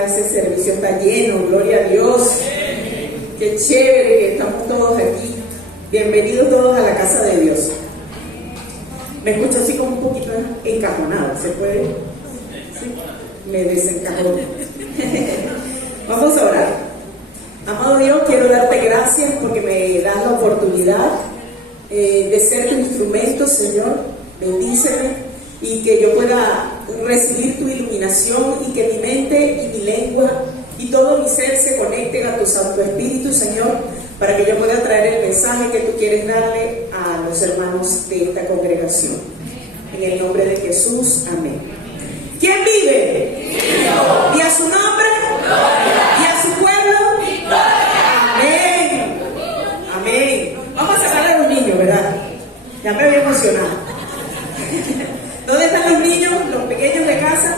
ese servicio está lleno, gloria a Dios. Qué chévere que estamos todos aquí. Bienvenidos todos a la casa de Dios. Me escucho así como un poquito encajonado, ¿se puede? ¿Sí? Me desencajono. Vamos a orar. Amado Dios, quiero darte gracias porque me das la oportunidad de ser tu instrumento, Señor. Bendíceme y que yo pueda recibir tu iluminación y que mi mente y mi lengua y todo mi ser se conecten a tu Santo Espíritu, Señor, para que yo pueda traer el mensaje que tú quieres darle a los hermanos de esta congregación. En el nombre de Jesús, amén. ¿Quién vive? Y a su nombre, y a su pueblo, amén. Amén. Vamos a sacar a los niños, ¿verdad? Ya me había emocionado. ¿Dónde están los niños, los pequeños de casa?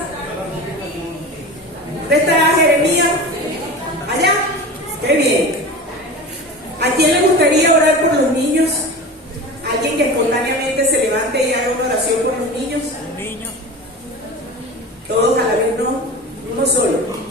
¿Dónde está Jeremías? ¿Allá? ¡Qué bien! ¿A quién le gustaría orar por los niños? ¿Alguien que espontáneamente se levante y haga una oración por los niños? Todos a la vez, no, uno solo.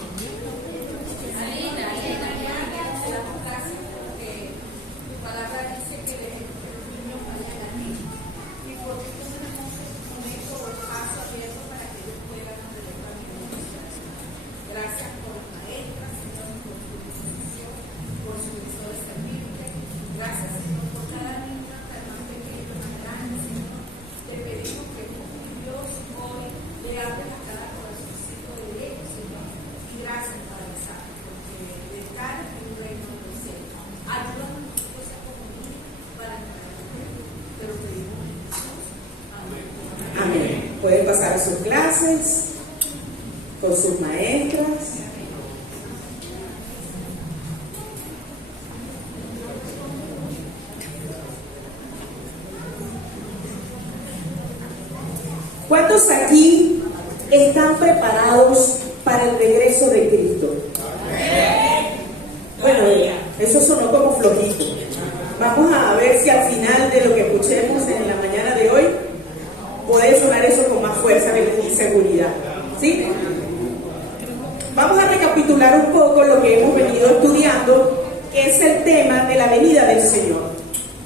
Pueden pasar a sus clases con sus maestras. ¿Cuántos aquí están preparados para el regreso de Cristo? Bueno, eso sonó como flojito. Vamos a ver si al final de lo que escuchemos en la mañana de hoy puede sonar eso con más fuerza y seguridad. ¿Sí? Vamos a recapitular un poco lo que hemos venido estudiando, que es el tema de la venida del Señor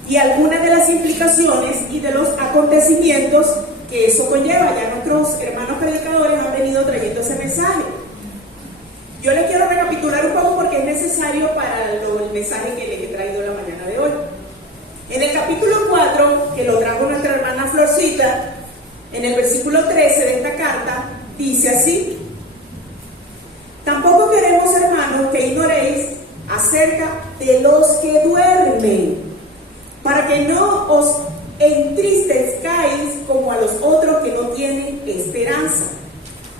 y algunas de las implicaciones y de los acontecimientos que eso conlleva. Ya nuestros hermanos predicadores han venido trayendo ese mensaje. Yo les quiero recapitular un poco porque es necesario para el mensaje que les he traído la mañana de hoy. En el capítulo 4, que lo trajo nuestra hermana Florcita, en el versículo 13 de esta carta, dice así: tampoco queremos, hermanos, que ignoréis acerca de los que duermen, para que no os entristezcáis como a los otros que no tienen esperanza.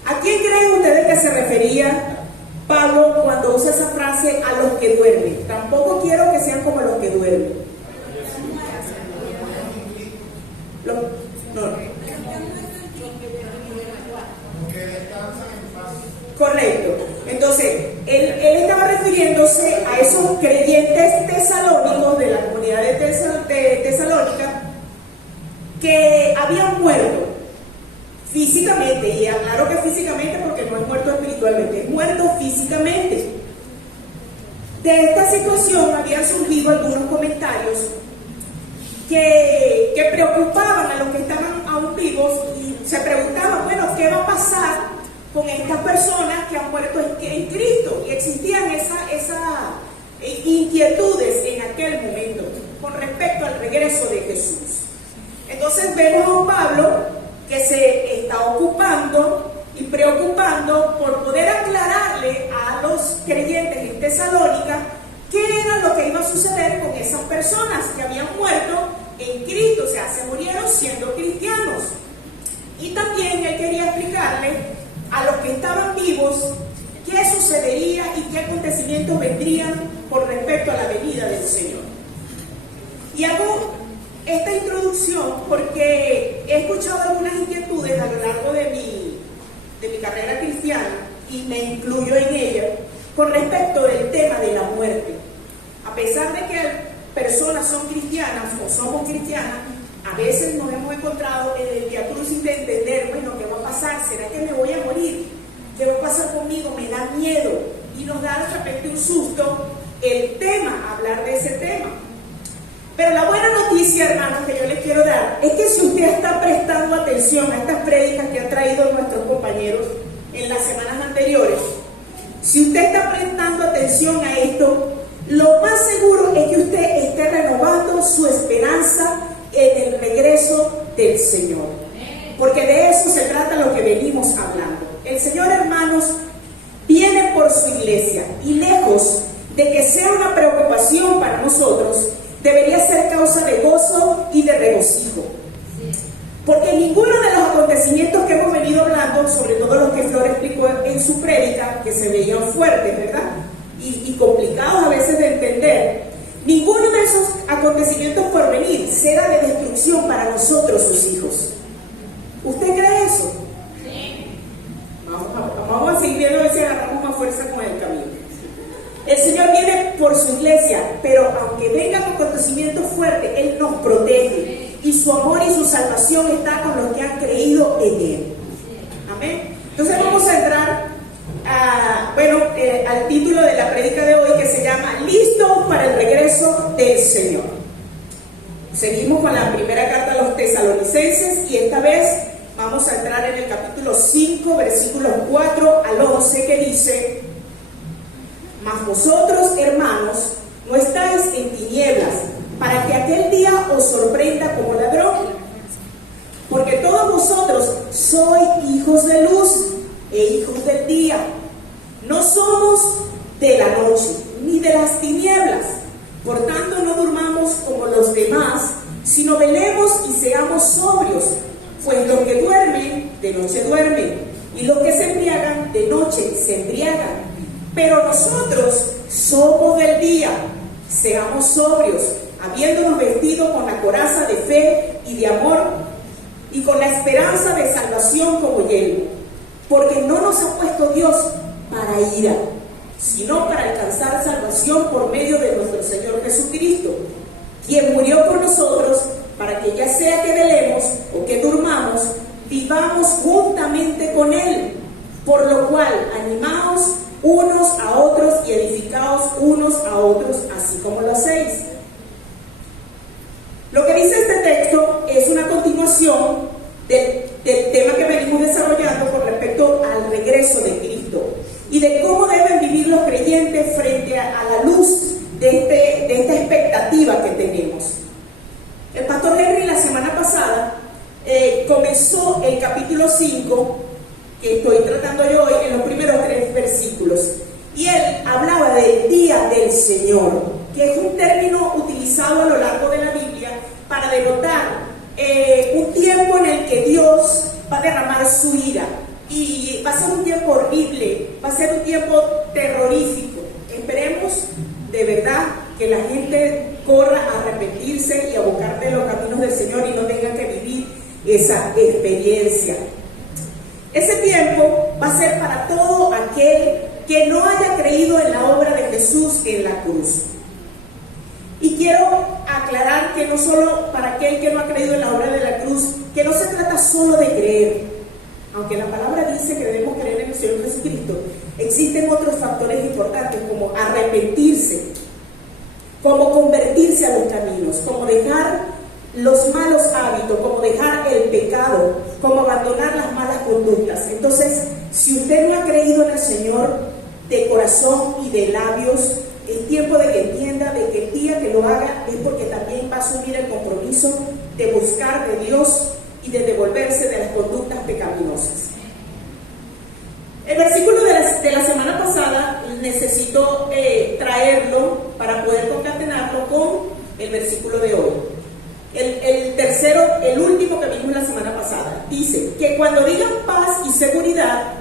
¿A quién creen ustedes que se refería Pablo cuando usa esa frase, a los que duermen? Tampoco quiero que sean como los que duermen. Correcto. Entonces, él estaba refiriéndose a esos creyentes tesalónicos de la comunidad de Tesalónica que habían muerto físicamente, y aclaro que físicamente porque no es muerto espiritualmente, es muerto físicamente. De esta situación habían surgido algunos comentarios que preocupaban a los que estaban aún vivos y se preguntaban, bueno, ¿qué va a pasar con estas personas que han muerto en Cristo? Y existían esas inquietudes en aquel momento con respecto al regreso de Jesús. Entonces vemos a un Pablo que se está ocupando y preocupando por poder aclararle a los creyentes en Tesalónica qué era lo que iba a suceder con esas personas que habían muerto en Cristo, o sea, se murieron siendo cristianos. Y también él quería explicarle a los que estaban vivos qué sucedería y qué acontecimientos vendrían con respecto a la venida del Señor. Y hago esta introducción porque he escuchado algunas inquietudes a lo largo de mi carrera cristiana, y me incluyo en ella, con respecto del tema de la muerte. A pesar de que personas son cristianas o somos cristianas, a veces nos hemos encontrado en el viacrucis de entender, bueno, ¿qué va a pasar? ¿Será que me voy a morir? ¿Qué va a pasar pasar conmigo? Me da miedo. Y nos da de repente un susto el tema, hablar de ese tema. Pero la buena noticia, hermanos, que yo les quiero dar, es que si usted está prestando atención a estas prédicas que han traído nuestros compañeros en las semanas anteriores, si usted está prestando atención a esto, lo más seguro es que usted esté renovando su esperanza en el regreso del Señor. Porque de eso se trata lo que venimos hablando. El Señor, hermanos, viene por su iglesia y lejos de que sea una preocupación para nosotros, debería ser causa de gozo y de regocijo. Porque ninguno de los acontecimientos que hemos venido hablando, sobre todo los que Flor explicó en su prédica, que se veían fuertes, ¿verdad? Y complicados a veces de entender, ninguno de esos acontecimientos por venir será de destrucción para nosotros, sus hijos. ¿Usted cree eso? Sí. Vamos a seguir viendo a ver si agarramos más fuerza con el camino. El Señor viene por su iglesia, pero aunque vengan acontecimientos fuertes, Él nos protege y su amor y su salvación está con los que han creído en Él. Amén. Entonces vamos a entrar al título de la prédica de hoy, que se llama Listos para el regreso del Señor. Seguimos con la primera carta a los Tesalonicenses y esta vez vamos a entrar en el capítulo 5, versículos 4 al 11, que dice: Mas vosotros, hermanos, no estáis en tinieblas, para que aquel día os sorprenda como ladrón. Porque todos vosotros sois hijos de luz e hijos del día. No somos de la noche, ni de las tinieblas. Por tanto, no durmamos como los demás, sino velemos y seamos sobrios. Pues los que duermen, de noche duermen, y los que se embriagan, de noche se embriagan. Pero nosotros somos del día, seamos sobrios, habiéndonos vestido con la coraza de fe y de amor, y con la esperanza de salvación como yelmo. Porque no nos ha puesto Dios para ira, sino para alcanzar salvación por medio de nuestro Señor Jesucristo, quien murió por nosotros, para que ya sea que velemos o que durmamos, vivamos juntamente con Él. Por lo cual, animaos unos a otros y edificaos unos a otros, así como lo hacéis. Lo que dice este texto es una continuación del tema que venimos desarrollando con respecto al regreso de Cristo y de cómo deben vivir los creyentes frente a la luz de esta expectativa que tenemos. El pastor Henry la semana pasada comenzó el capítulo 5, que estoy tratando yo hoy, en los primeros 3 versículos, y él hablaba del día del Señor, que es un término utilizado a lo largo de la Biblia para denotar un tiempo en el que Dios va a derramar su ira, y va a ser un tiempo horrible, va a ser un tiempo terrorífico. Esperemos de verdad que la gente corra a arrepentirse y a buscar de los caminos del Señor y no tenga que vivir esa experiencia. Ese tiempo va a ser para todo aquel que no haya creído en la obra de Jesús en la cruz. Y quiero aclarar que no solo para aquel que no ha creído en la obra de la cruz, que no se trata solo de creer, aunque la palabra dice que debemos creer en el Señor Jesucristo. Existen otros factores importantes, como arrepentirse, como convertirse a los caminos, como dejar los malos hábitos, como dejar el pecado, como abandonar las malas conductas. Entonces, si usted no ha creído en el Señor de corazón y de labios, es tiempo de que entienda de que el día que lo haga es porque también va a asumir el compromiso de buscar de Dios y de devolverse de las conductas pecaminosas. El versículo de la semana pasada necesito traerlo para poder concatenarlo con el versículo de hoy. El tercero, el último que vimos la semana pasada, dice que cuando digan paz y seguridad,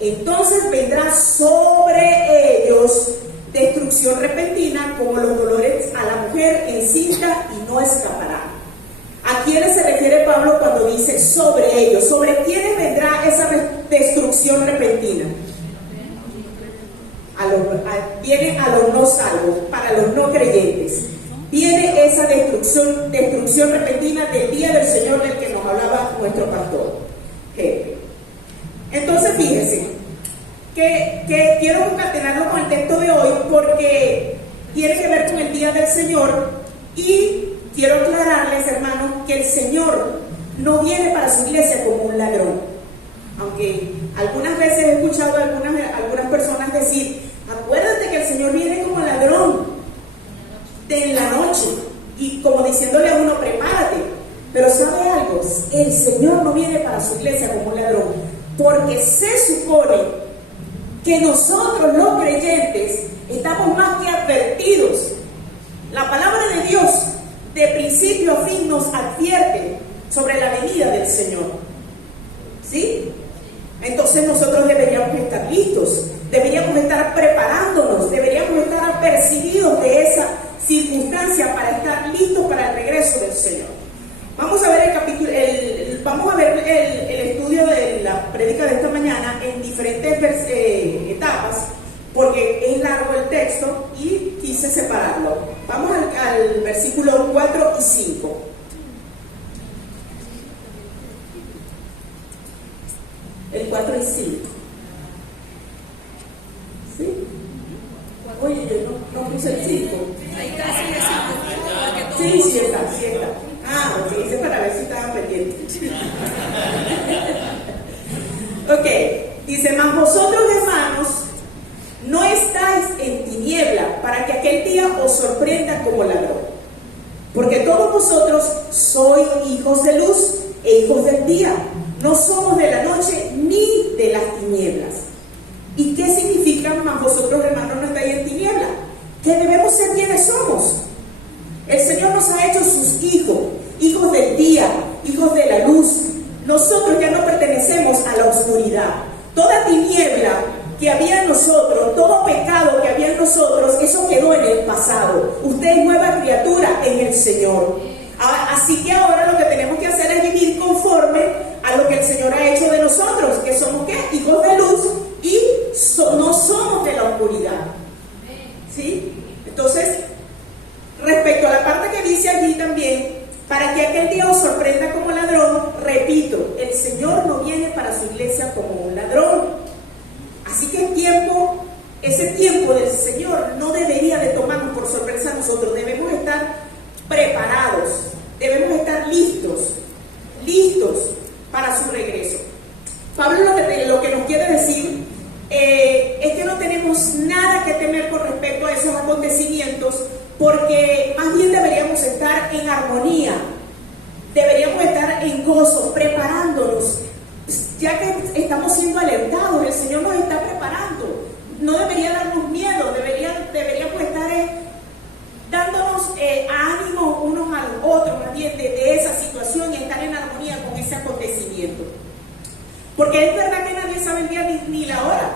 entonces vendrá sobre ellos destrucción repentina, como los dolores a la mujer encinta, y no escapará. ¿A quiénes se refiere Pablo cuando dice sobre ellos? ¿Sobre quiénes vendrá esa destrucción repentina? Viene a los no salvos, para los no creyentes. Viene esa destrucción repentina del día del Señor del que nos hablaba nuestro pastor. Entonces fíjense que quiero concatenarlo con el texto de hoy porque tiene que ver con el día del Señor, y quiero aclararles, hermanos, que el Señor no viene para su iglesia como un ladrón. Aunque algunas veces he escuchado a algunas personas decir: acuérdate que el Señor viene como ladrón en la noche, y como diciéndole a uno: prepárate. Pero ¿sabe algo? El Señor no viene para su iglesia como un ladrón, porque se supone que nosotros los creyentes estamos más que advertidos. La palabra de Dios de principio a fin nos advierte sobre la venida del Señor, ¿sí? Entonces nosotros deberíamos estar listos, deberíamos estar preparándonos, deberíamos estar apercibidos de esa circunstancia para estar listos para el regreso del Señor. Vamos a ver el estudio de la prédica de esta mañana en diferentes etapas, porque es largo el texto y quise separarlo. Vamos al versículo 4 y 5. El 4 y 5. ¿Sí? Oye, yo no puse el 5. Sí está. Ok, ese es para ver si estaban pendientes. Ok, dice: mas vosotros, hermanos, no estáis en tiniebla, para que aquel día os sorprenda como ladrón. Porque todos vosotros sois hijos de luz e hijos del día. No somos de la noche ni de las tinieblas. ¿Y qué significa mas vosotros, hermanos, no estáis en tiniebla? Que debemos ser quienes somos. El Señor nos ha hecho sus hijos, hijos del día, hijos de la luz. Nosotros ya no pertenecemos a la oscuridad. Toda tiniebla que había en nosotros, todo pecado que había en nosotros, eso quedó en el pasado. Usted es nueva criatura en el Señor. Así que ahora lo que tenemos que hacer es vivir conforme a lo que el Señor ha hecho de nosotros, que somos ¿qué? Hijos de luz, y no somos de la oscuridad. ¿Sí? Entonces, respecto a la parte que dice allí también, para que aquel día os sorprenda como ladrón, repito, el Señor no viene para su iglesia como un ladrón. Así que ese tiempo del Señor no debería de tomarnos por sorpresa a nosotros. Debemos estar preparados, debemos estar listos para su regreso. Pablo lo que nos quiere decir es que no tenemos nada que temer con respecto a esos acontecimientos, porque más bien deberíamos estar en armonía, deberíamos estar en gozo, preparándonos, ya que estamos siendo alertados. El Señor nos está preparando. No debería darnos miedo, deberíamos estar dándonos ánimo unos a los otros, más bien de esa situación, y estar en armonía con ese acontecimiento. Porque es verdad que nadie sabe el día ni la hora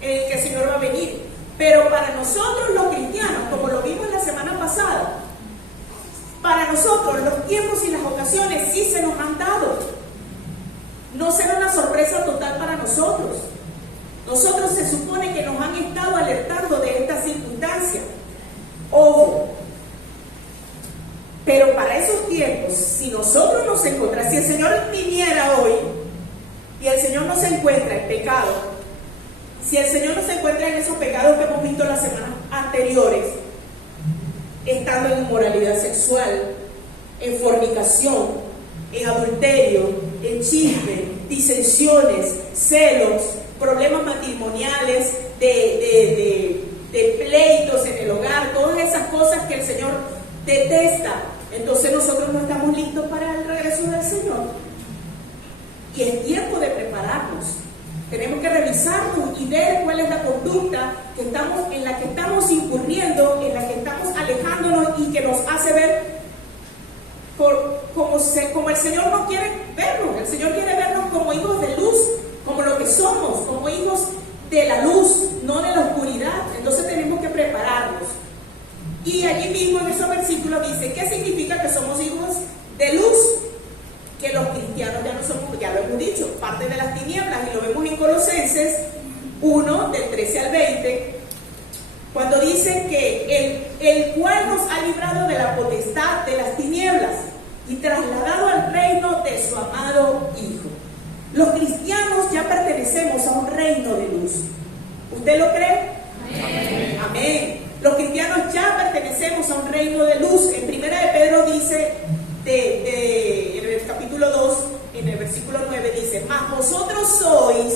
en que el Señor va a venir. Pero para nosotros los cristianos, como lo vimos la semana pasada, para nosotros los tiempos y las ocasiones sí se nos han dado. No será una sorpresa total para nosotros. Nosotros se supone que nos han estado alertando de esta circunstancia. Ojo, pero para esos tiempos, si nosotros nos encontramos, si el Señor viniera hoy y el Señor no se encuentra en pecado, si el Señor no se encuentra en esos pecados que hemos visto las semanas anteriores, estando en inmoralidad sexual, en fornicación, en adulterio, en chisme, disensiones, celos, problemas matrimoniales, de pleitos en el hogar, todas esas cosas que el Señor detesta, entonces nosotros no estamos listos para el regreso del Señor. Y es tiempo de prepararnos. Tenemos que revisarnos y ver cuál es la conducta en la que estamos incurriendo, en la que estamos alejándonos, y que nos hace ver como el Señor no quiere vernos. El Señor quiere vernos como hijos de luz, como lo que somos, como hijos de la luz, no de la oscuridad. Entonces tenemos que prepararnos. Y allí mismo en esos versículos dice, ¿qué significa que somos hijos de luz? Que los cristianos ya no somos, ya lo hemos dicho, parte de las tinieblas, y lo vemos en Colosenses 1, del 13 al 20, cuando dice que el cual nos ha librado de la potestad de las tinieblas y trasladado al reino de su amado Hijo. Los cristianos ya pertenecemos a un reino de luz. ¿Usted lo cree? Amén. Amén. Los cristianos ya pertenecemos a un reino de luz. En Primera de Pedro dice, en el capítulo 2, en el versículo 9 dice: mas vosotros sois,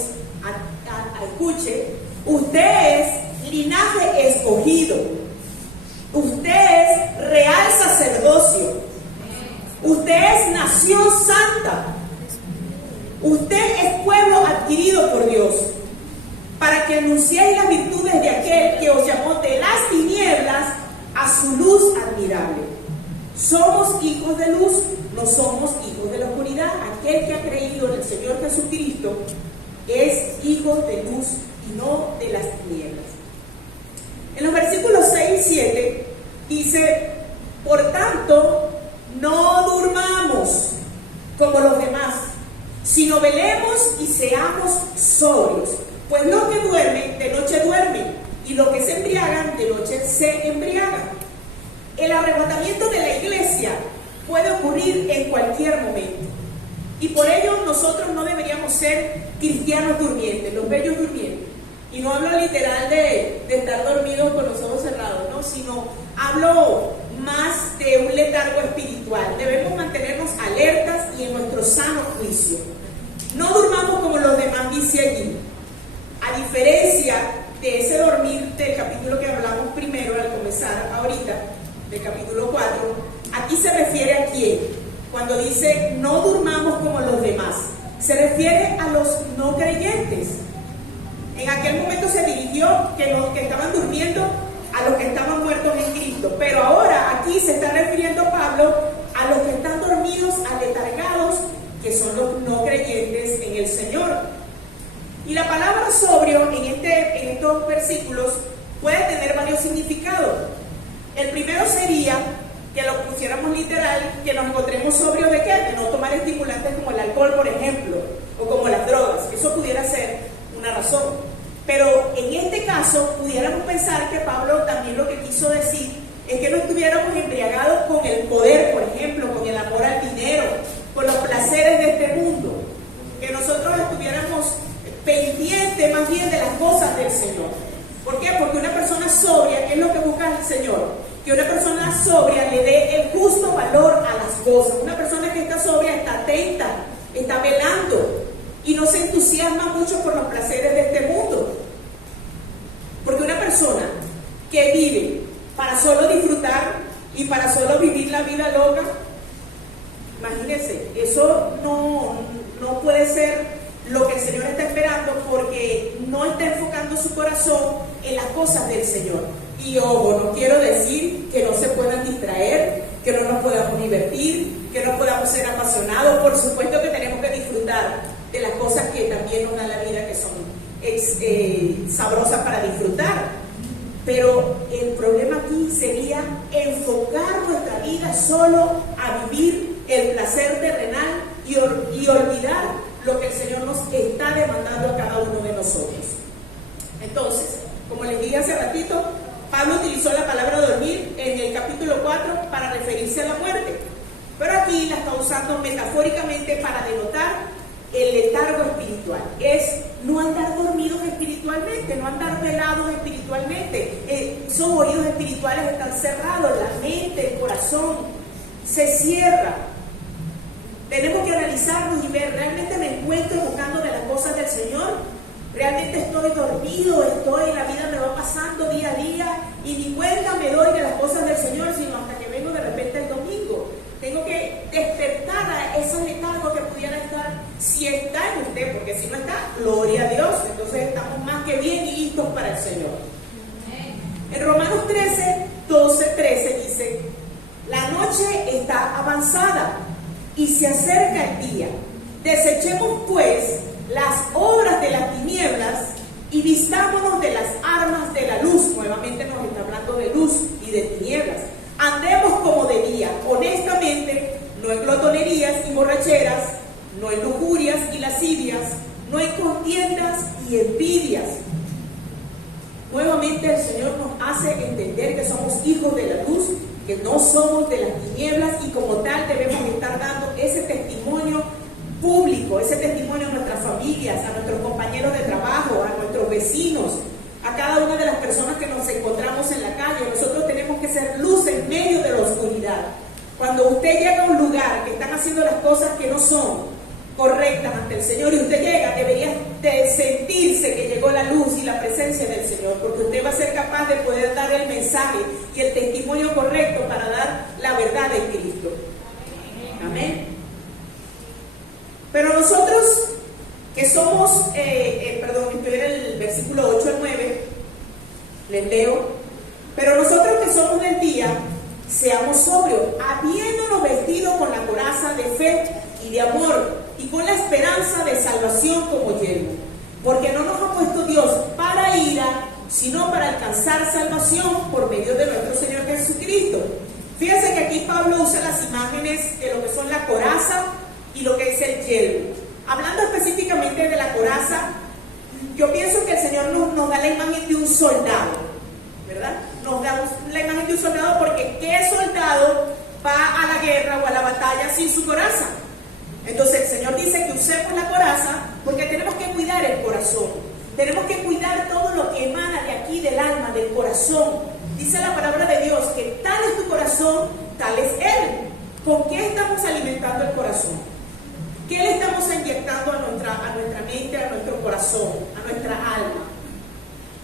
escuche, usted es linaje escogido, usted es real sacerdocio, usted es nación santa, usted es pueblo adquirido por Dios, para que anunciéis las virtudes de aquel que os llamó de las tinieblas a su luz admirable. Somos hijos de luz, no somos hijos de la oscuridad. Aquel que ha creído en el Señor Jesucristo es hijo de luz y no de las tinieblas. En los versículos 6 y 7 dice: por tanto, no durmamos como los demás, sino velemos y seamos sobrios. Pues los que duermen, de noche duermen, y los que se embriagan, de noche se embriagan. El arrebatamiento de la iglesia puede ocurrir en cualquier momento. Y por ello nosotros no deberíamos ser cristianos durmientes, los bellos durmientes. Y no hablo literal de estar dormidos con los ojos cerrados, ¿no? Sino hablo más de un letargo espiritual. Debemos mantenernos alertas y en nuestro sano juicio. No durmamos como los demás, dice allí. A diferencia de ese dormir del capítulo que hablamos primero al comenzar ahorita, del capítulo 4, aquí se refiere a quién. Cuando dice no durmamos como los demás, se refiere a los no creyentes. En aquel momento se dirigió que los que estaban durmiendo a los que estaban muertos en Cristo, pero ahora aquí se está refiriendo Pablo a los que están dormidos, aletargados, que son los no creyentes en el Señor. Y la palabra sobrio en estos versículos puede tener varios significados. El primero sería que lo pusiéramos literal, que nos encontremos sobrios de qué, de no tomar estimulantes como el alcohol, por ejemplo, o como las drogas. Eso pudiera ser una razón. Pero en este caso pudiéramos pensar que Pablo también lo que quiso decir es que no estuviéramos embriagados con el poder, por ejemplo, con el amor al dinero, con los placeres de este mundo, que nosotros estuviéramos pendientes más bien de las cosas del Señor. ¿Por qué? Porque una persona sobria, ¿qué es lo que busca el Señor? Que una persona sobria le dé el justo valor a las cosas. Una persona que está sobria está atenta, está velando y no se entusiasma mucho por los placeres de este mundo. Porque una persona que vive para solo disfrutar y para solo vivir la vida loca, imagínense, eso no puede ser lo que el Señor está esperando, porque no está enfocando su corazón en las cosas del Señor. Y ojo, no quiero decir que no se puedan distraer, que no nos podamos divertir, que no podamos ser apasionados. Por supuesto que tenemos que disfrutar de las cosas que también nos da la vida, que son sabrosas para disfrutar. Pero el problema aquí sería enfocar nuestra vida solo a vivir el placer terrenal y olvidar lo que el Señor nos está demandando a cada uno de nosotros. Entonces, como les dije hace ratito, Pablo utilizó la palabra dormir en el capítulo 4 para referirse a la muerte, pero aquí la está usando metafóricamente para denotar el letargo espiritual. Es no andar dormidos espiritualmente, no andar velados espiritualmente. Esos oídos espirituales están cerrados, la mente, el corazón se cierra. Tenemos que analizarnos y ver, ¿realmente me encuentro buscando de las cosas del Señor? ¿Realmente estoy dormido? La vida me va pasando día a día y ni cuenta me doy de las cosas del Señor, sino hasta que vengo de repente el domingo? Tengo que despertar a ese letargo que pudiera estar, si está en usted, porque si no está, gloria a Dios, entonces estamos más que bien y listos para el Señor. En Romanos 13 dice: la noche está avanzada y se acerca el día. Desechemos pues las obras de las tinieblas y vistámonos de las armas de la luz. Nuevamente nos está hablando de luz y de tinieblas. Andemos como de día, honestamente, no en glotonerías y borracheras, no en lujurias y lascivias, no en contiendas y envidias. Nuevamente el Señor nos hace entender que somos hijos de la luz, que no somos de las tinieblas, y como tal debemos estar dando ese testimonio público, ese testimonio a nuestras familias, a nuestros compañeros de trabajo, a nuestros vecinos, a cada una de las personas que nos encontramos en la calle. Nosotros tenemos que ser luz en medio de la oscuridad. Cuando usted llega a un lugar que están haciendo las cosas que no son correctas ante el Señor, y usted llega, debería de sentirse que llegó la luz y la presencia del Señor, porque usted va a ser capaz de poder dar el mensaje y el testimonio correcto para dar la verdad de Cristo. Amén. Pero nosotros que somos, estoy en el versículo 8 al 9, les leo: pero nosotros que somos del día, seamos sobrios, habiéndonos vestido con la coraza de fe y de amor, y con la esperanza de salvación como yelmo. Porque no nos ha puesto Dios para ira, sino para alcanzar salvación por medio de nuestro Señor Jesucristo. Fíjense que aquí Pablo usa las imágenes de lo que son la coraza y lo que es el yelmo. Hablando específicamente de la coraza, yo pienso que el Señor nos da la imagen de un soldado, ¿verdad? Nos da la imagen de un soldado, porque ¿qué soldado va a la guerra o a la batalla sin su coraza? Entonces el Señor dice que usemos la coraza porque tenemos que cuidar el corazón. Tenemos que cuidar todo lo que emana de aquí, del alma, del corazón. Dice la palabra de Dios que tal es tu corazón, tal es Él. ¿Con qué estamos alimentando el corazón? ¿Qué le estamos inyectando a nuestra mente, a nuestro corazón, a nuestra alma?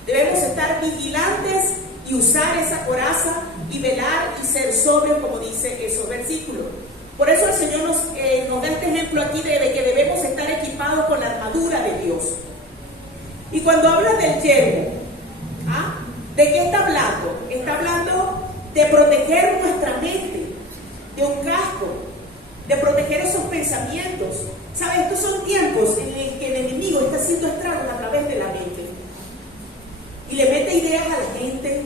Debemos estar vigilantes y usar esa coraza y velar y ser sobrios, como dice esos versículos. Por eso el Señor nos da este ejemplo aquí de que debemos estar equipados con la armadura de Dios. Y cuando habla del yelmo, ¿de qué está hablando? Está hablando de proteger nuestra mente, de un casco, de proteger esos pensamientos. ¿Sabes? Estos son tiempos en los que el enemigo está haciendo estragos a través de la mente. Y le mete ideas a la gente.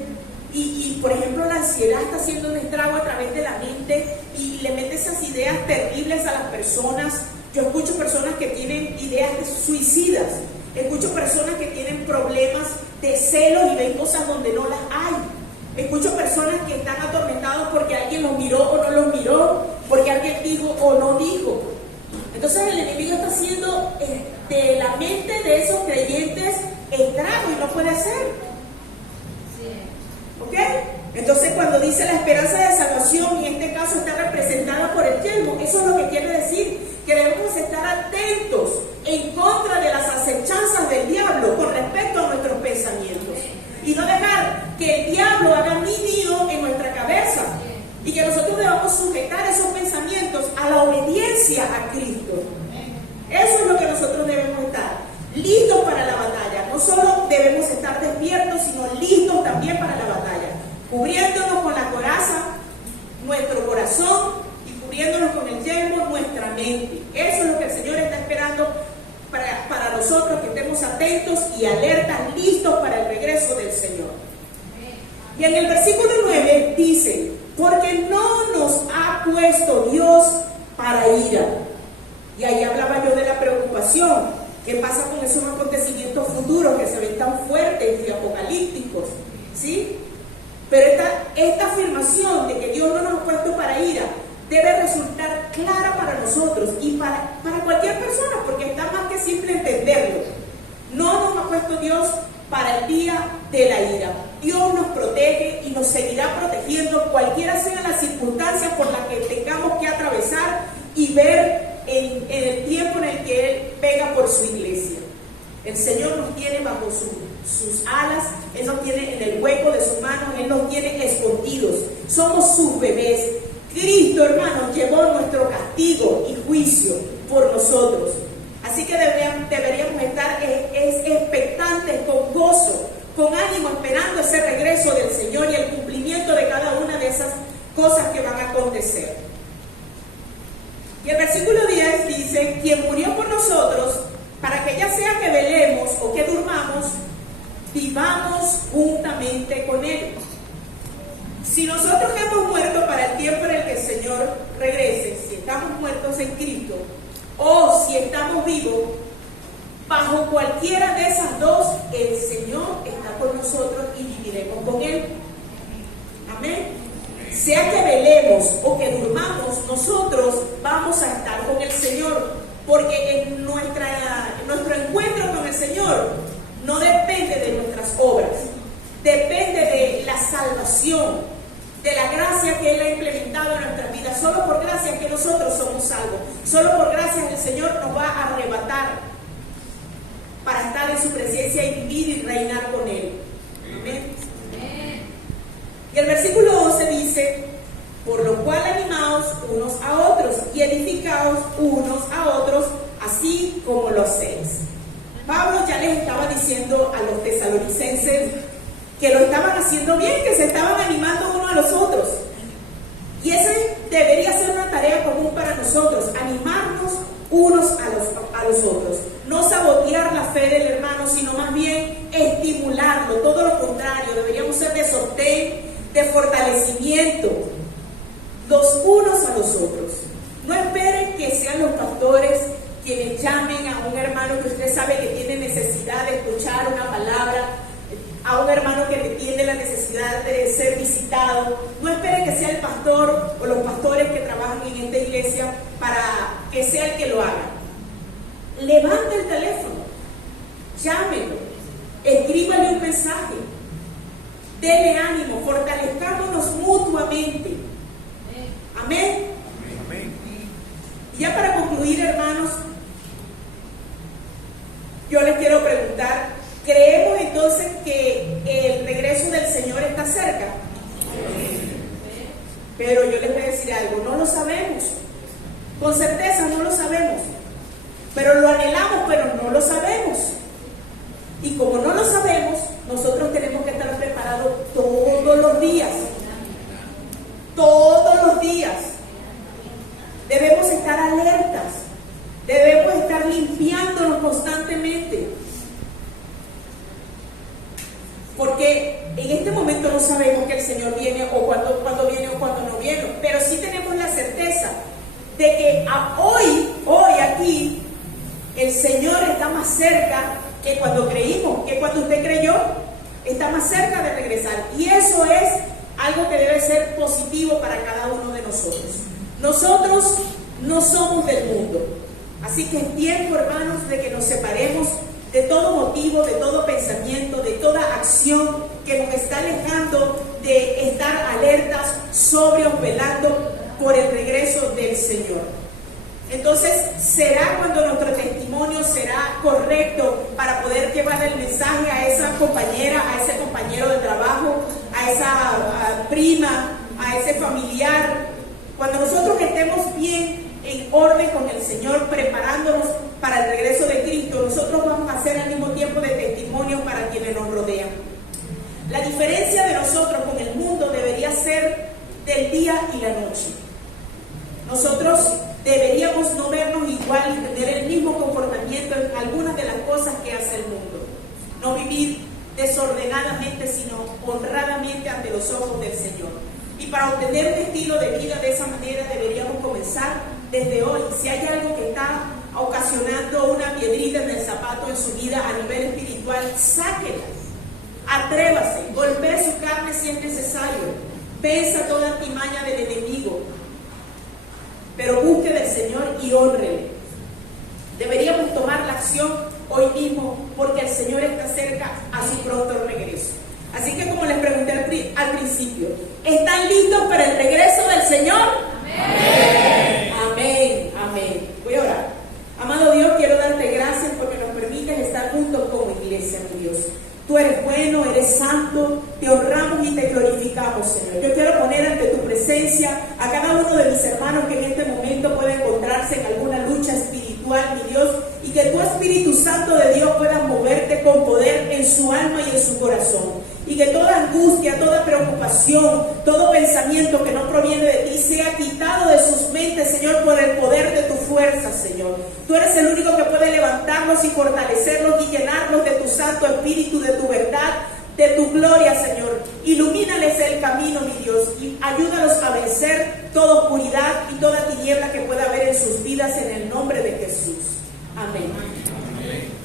Y por ejemplo, la ansiedad está haciendo un estrago a través de la mente y le mete esas ideas terribles a las personas. Yo escucho personas que tienen ideas suicidas. Escucho personas que tienen problemas de celos y ven cosas donde no las hay. Escucho personas que están atormentados porque alguien los miró o no los miró, porque alguien dijo o no dijo. Entonces el enemigo está haciendo de la mente de esos creyentes estrago y no puede ser. ¿Ok? Entonces cuando dice la esperanza de salvación, y en este caso está representada por el yelmo, eso es lo que quiere decir, que debemos estar atentos en contra de las acechanzas del diablo con respecto a nuestros pensamientos, y no dejar que el diablo haga nido en nuestra cabeza, y que nosotros debamos sujetar esos pensamientos a la obediencia a Cristo. Eso es lo que nosotros debemos estar listos para la batalla. No solo debemos estar despiertos, sino listos también para la batalla, cubriéndonos con la coraza nuestro corazón y cubriéndonos con el yelmo nuestra mente. Eso es lo que el Señor está esperando para nosotros, que estemos atentos y alertas, listos para el regreso del Señor. Y en el versículo 9 dice: porque no nos ha puesto Dios para ira. Y ahí hablaba yo de la preocupación. ¿Qué pasa con esos acontecimientos futuros que se ven tan fuertes y apocalípticos? ¿Sí? Pero esta afirmación de que Dios no nos ha puesto para ira debe resultar clara para nosotros y para cualquier persona, porque está más que simple entenderlo. No nos ha puesto Dios para el día de la ira. Dios nos protege y nos seguirá protegiendo cualquiera sean las circunstancias por las que tengamos que atravesar y ver en el tiempo en el que Él venga por su iglesia. El Señor nos tiene bajo sus alas, Él nos tiene en el hueco de sus manos, Él nos tiene escondidos. Somos sus bebés. Cristo, hermanos, llevó nuestro castigo y juicio por nosotros. Así que deberíamos estar expectantes, con gozo, con ánimo, esperando ese regreso del Señor y el cumplimiento de cada una de esas cosas que van a acontecer. Y el versículo 10 dice: quien murió por nosotros, para que ya sea que velemos o que durmamos, vivamos juntamente con Él. Si nosotros hemos muerto para el tiempo en el que el Señor regrese, si estamos muertos en Cristo, o si estamos vivos, bajo cualquiera de esas dos, el Señor está con nosotros y viviremos con Él. Amén. Sea que velemos o que durmamos, nosotros vamos a estar con el Señor. porque nuestro encuentro con el Señor no depende de nuestras obras, depende de la salvación, de la gracia que Él ha implementado en nuestras vidas. Solo por gracia que nosotros somos salvos, solo por gracia el Señor nos va a arrebatar para estar en su presencia y vivir y reinar con Él. Amén. Y el versículo 11 dice: por lo cual animaos unos a otros y edificaos unos a otros, así como lo hacéis. Pablo ya les estaba diciendo a los tesalonicenses que lo estaban haciendo bien, que se estaban animando unos a los otros. Y esa debería ser una tarea común para nosotros, animarnos unos a los otros. No sabotear la fe del hermano, sino más bien estimularlo. Todo lo contrario, deberíamos ser de sostén, de fortalecimiento, los unos a los otros. No esperen que sean los pastores quienes llamen a un hermano que usted sabe que tiene necesidad de escuchar una palabra, a un hermano que tiene la necesidad de ser visitado. No espere que sea el pastor o los pastores que trabajan en esta iglesia para que sea el que lo haga. Levante el teléfono, llámelo, escríbale un mensaje, dele ánimo, fortalezcámonos mutuamente. Amén. Amén. Y ya para concluir, hermanos, yo les quiero preguntar: ¿creemos entonces que el regreso del Señor está cerca? Pero yo les voy a decir algo: no lo sabemos. Con certeza no lo sabemos. Pero lo anhelamos, pero no lo sabemos. Y como no lo sabemos, nosotros tenemos que estar preparados todos los días. Todos los días. Debemos estar alertas. Debemos estar limpiándonos constantemente. Porque en este momento no sabemos que el Señor viene o cuándo viene o cuándo no viene. Pero sí tenemos la certeza de que hoy aquí, el Señor está más cerca que cuando creímos, que cuando usted creyó, está más cerca de regresar. Y eso es algo que debe ser positivo para cada uno de nosotros. Nosotros no somos del mundo. Así que es tiempo, hermanos, de que nos separemos de todo motivo, de todo pensamiento, de toda acción que nos está alejando de estar alertas, sobrios, velando por el regreso del Señor. Entonces, ¿será cuando nuestro testimonio será correcto para poder llevar el mensaje a esa compañera, a ese compañero de trabajo, a esa prima, a ese familiar? Cuando nosotros estemos bien en orden con el Señor, preparándonos para el regreso de Cristo, nosotros vamos a ser al mismo tiempo de testimonio para quienes nos rodean. La diferencia de nosotros con el mundo debería ser del día y la noche. Nosotros deberíamos no vernos igual y tener el mismo comportamiento en algunas de las cosas que hace el mundo. No vivir desordenadamente, sino honradamente ante los ojos del Señor. Y para obtener un estilo de vida de esa manera deberíamos comenzar desde hoy. Si hay algo que está ocasionando una piedrita en el zapato en su vida a nivel espiritual, sáquela. Atrévase, golpee su carne si es necesario. Venza toda artimaña del enemigo. Pero busque del Señor y hónrele. Deberíamos tomar la acción hoy mismo porque el Señor está cerca a su pronto regreso. Así que, como les pregunté al principio, ¿están listos para el regreso del Señor? Amén. Amén. Amén. Voy a orar. Amado Dios, quiero darte gracias porque nos permites estar juntos como iglesia, mi Dios. Tú eres bueno, eres santo, te honramos y te glorificamos, Señor. Yo quiero poner ante tu presencia a cada uno de mis hermanos que en este momento puede encontrarse en alguna lucha espiritual, mi Dios, y que tu Espíritu Santo de Dios pueda moverte con poder en su alma y en su corazón. Y que toda angustia, toda preocupación, todo pensamiento que no proviene de ti sea quitado de sus mentes, Señor, por el poder de tu fuerza, Señor. Tú eres el único que puede levantarlos y fortalecerlos y llenarlos de tu Santo Espíritu, de tu verdad, de tu gloria, Señor. Ilumínales el camino, mi Dios, y ayúdalos a vencer toda oscuridad y toda tiniebla que pueda haber en sus vidas, en el nombre de Jesús. Amén. Amén.